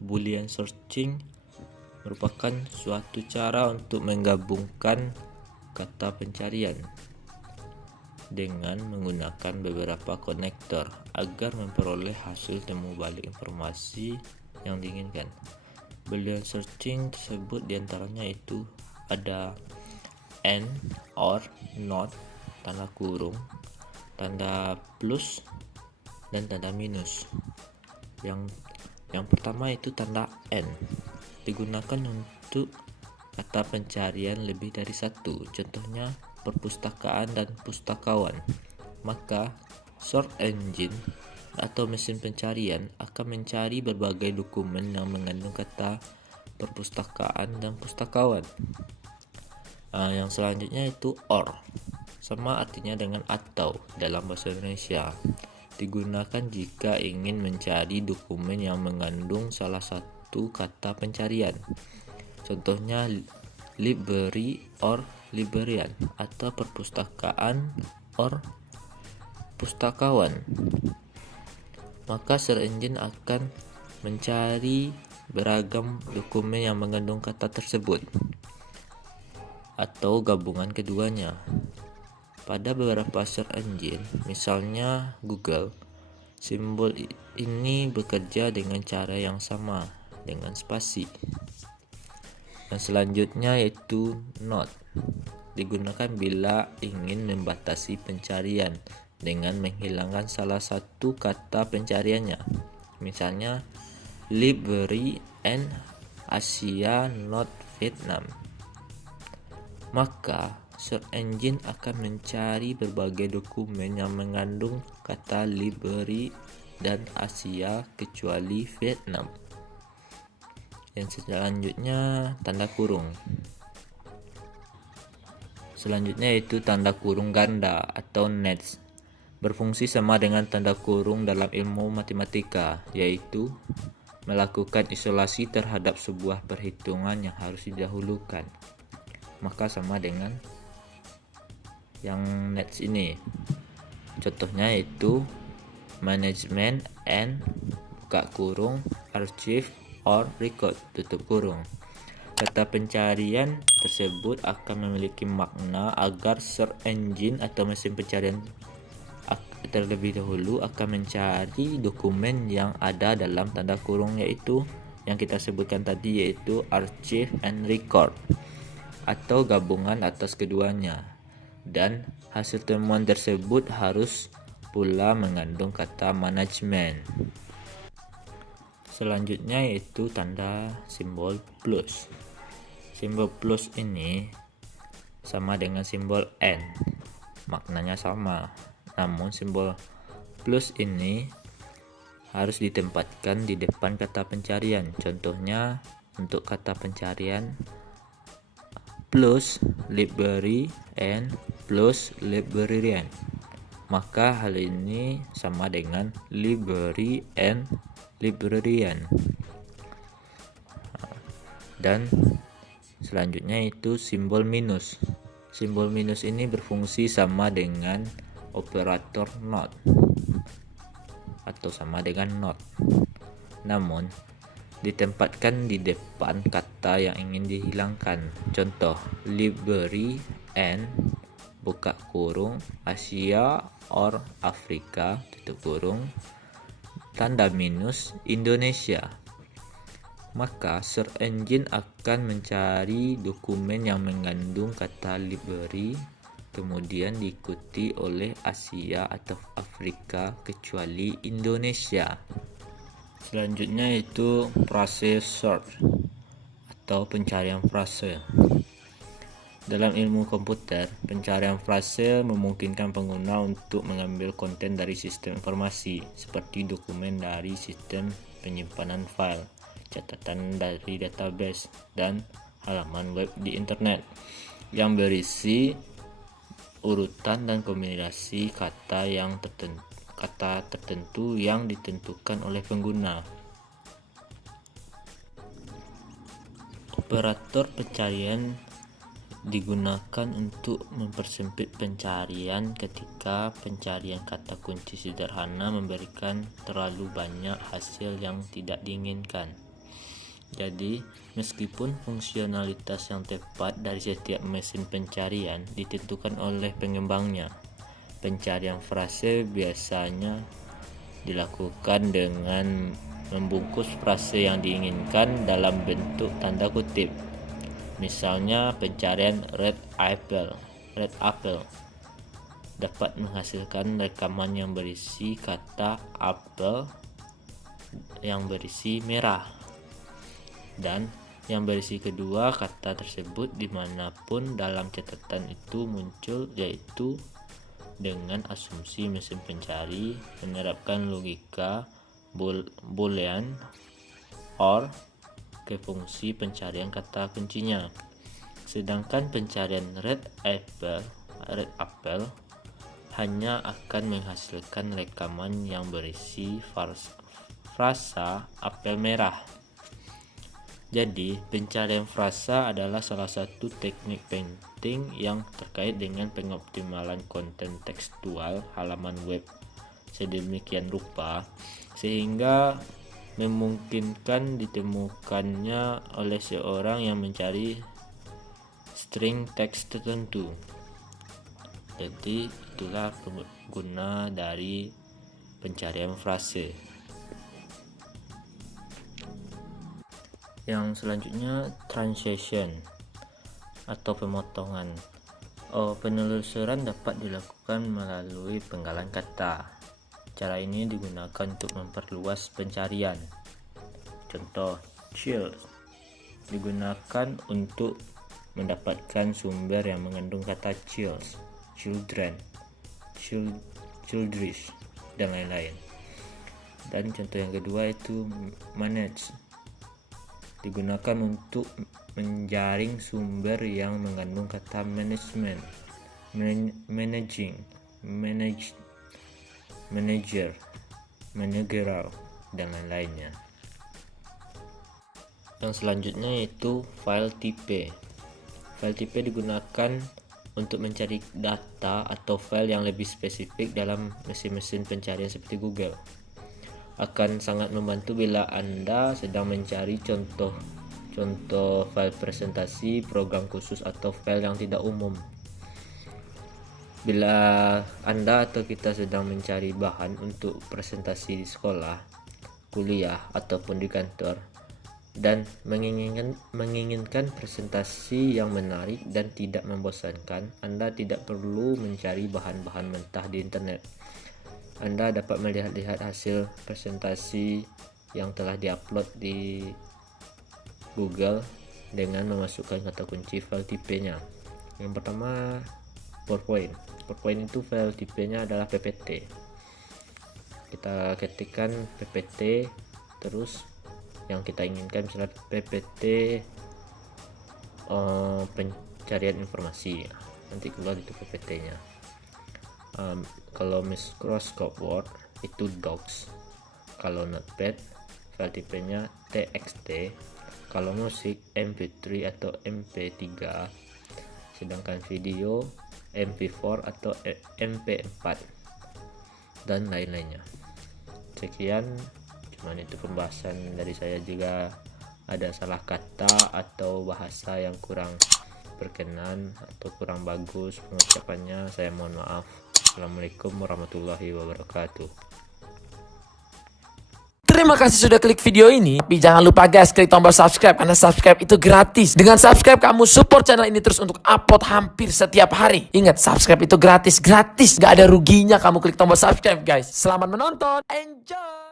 Boolean searching merupakan suatu cara untuk menggabungkan kata pencarian dengan menggunakan beberapa konektor agar memperoleh hasil temu balik informasi yang diinginkan. Boolean searching tersebut diantaranya itu ada and, or, not, tanda kurung, tanda plus, dan tanda minus. Yang pertama itu tanda and, digunakan untuk kata pencarian lebih dari satu, contohnya perpustakaan dan pustakawan. Maka search engine atau mesin pencarian akan mencari berbagai dokumen yang mengandung kata perpustakaan dan pustakawan. Yang selanjutnya itu or, sama artinya dengan atau dalam bahasa Indonesia, digunakan jika ingin mencari dokumen yang mengandung salah satu kata pencarian, contohnya library or librarian, atau perpustakaan or pustakawan. Maka search engine akan mencari beragam dokumen yang mengandung kata tersebut atau gabungan keduanya. Pada beberapa search engine, misalnya Google, simbol ini bekerja dengan cara yang sama dengan spasi. Dan selanjutnya yaitu not, digunakan bila ingin membatasi pencarian dengan menghilangkan salah satu kata pencariannya. Misalnya library and Asia not Vietnam. Maka search engine akan mencari berbagai dokumen yang mengandung kata library dan Asia kecuali Vietnam. Yang selanjutnya tanda kurung. Selanjutnya yaitu tanda kurung ganda atau nets, berfungsi sama dengan tanda kurung dalam ilmu matematika, yaitu melakukan isolasi terhadap sebuah perhitungan yang harus didahulukan. Maka sama dengan yang nets ini. Contohnya yaitu management and buka kurung archive or record tutup kurung. Kata pencarian tersebut akan memiliki makna agar search engine atau mesin pencarian terlebih dahulu akan mencari dokumen yang ada dalam tanda kurung, yaitu yang kita sebutkan tadi, yaitu archive and record atau gabungan atas keduanya. Dan hasil temuan tersebut harus pula mengandung kata management. Selanjutnya yaitu tanda simbol plus. Simbol plus ini sama dengan simbol and, maknanya sama. Namun simbol plus ini harus ditempatkan di depan kata pencarian. Contohnya untuk kata pencarian plus library and plus librarian, maka hal ini sama dengan library and librarian. Dan selanjutnya itu simbol minus. Simbol minus ini berfungsi sama dengan operator not atau sama dengan not, namun ditempatkan di depan kata yang ingin dihilangkan. Contoh library and buka kurung Asia or Afrika tutup kurung tanda minus Indonesia. Maka search engine akan mencari dokumen yang mengandung kata library, kemudian diikuti oleh Asia atau Afrika kecuali Indonesia. Selanjutnya itu frase search atau pencarian frase. Dalam ilmu komputer, pencarian frase memungkinkan pengguna untuk mengambil konten dari sistem informasi seperti dokumen dari sistem penyimpanan file, catatan dari database, dan halaman web di internet yang berisi urutan dan kombinasi kata yang tertentu kata tertentu yang ditentukan oleh pengguna. Operator pencarian digunakan untuk mempersempit pencarian ketika pencarian kata kunci sederhana memberikan terlalu banyak hasil yang tidak diinginkan. Jadi, meskipun fungsionalitas yang tepat dari setiap mesin pencarian ditentukan oleh pengembangnya, pencarian frase biasanya dilakukan dengan membungkus frase yang diinginkan dalam bentuk tanda kutip. Misalnya, pencarian red apple dapat menghasilkan rekaman yang berisi kata apple yang berisi merah, dan yang berisi kedua kata tersebut dimanapun dalam catatan itu muncul, yaitu dengan asumsi mesin pencari menerapkan logika Boolean OR ke fungsi pencarian kata kuncinya. Sedangkan pencarian red apple hanya akan menghasilkan rekaman yang berisi frasa apel merah. Jadi, pencarian frasa adalah salah satu teknik penting yang terkait dengan pengoptimalan konten tekstual halaman web sedemikian rupa sehingga memungkinkan ditemukannya oleh seorang yang mencari string teks tertentu. Jadi, itulah pengguna dari pencarian frase. Yang selanjutnya, translation atau pemotongan. Penelusuran dapat dilakukan melalui penggalan kata. Cara ini digunakan untuk memperluas pencarian. Contoh, chills digunakan untuk mendapatkan sumber yang mengandung kata chills, children, childrish, dan lain-lain. Dan contoh yang kedua itu manage, digunakan untuk menjaring sumber yang mengandung kata management, managing, manager, managerial, dan lain-lainnya. Yang selanjutnya yaitu file type. File type digunakan untuk mencari data atau file yang lebih spesifik dalam mesin-mesin pencarian seperti Google. Akan sangat membantu bila Anda sedang mencari contoh file presentasi, program khusus, atau file yang tidak umum. Bila Anda atau kita sedang mencari bahan untuk presentasi di sekolah, kuliah, ataupun di kantor, dan menginginkan presentasi yang menarik dan tidak membosankan, Anda tidak perlu mencari bahan-bahan mentah di internet. Anda dapat melihat hasil presentasi yang telah diupload di Google dengan memasukkan kata kunci file tipenya. Yang pertama, PowerPoint. PowerPoint itu file tipenya adalah PPT. Kita ketikkan PPT, terus yang kita inginkan misalnya PPT pencarian informasi, nanti keluar itu PPT-nya. Kalau Microsoft Word itu Docs, kalau Notepad file tipenya TXT, kalau musik MP3 atau MP3, sedangkan video MP4 atau MP4, dan lain-lainnya. Sekian, cuman itu pembahasan dari saya. Jika ada salah kata atau bahasa yang kurang berkenan atau kurang bagus pengucapannya, saya mohon maaf. Assalamualaikum warahmatullahi wabarakatuh. Terima kasih sudah klik video ini. Tapi jangan lupa guys, klik tombol subscribe karena subscribe itu gratis. Dengan subscribe kamu support channel ini terus untuk upload hampir setiap hari. Ingat, subscribe itu gratis. Gak ada ruginya kamu klik tombol subscribe guys. Selamat menonton. Enjoy.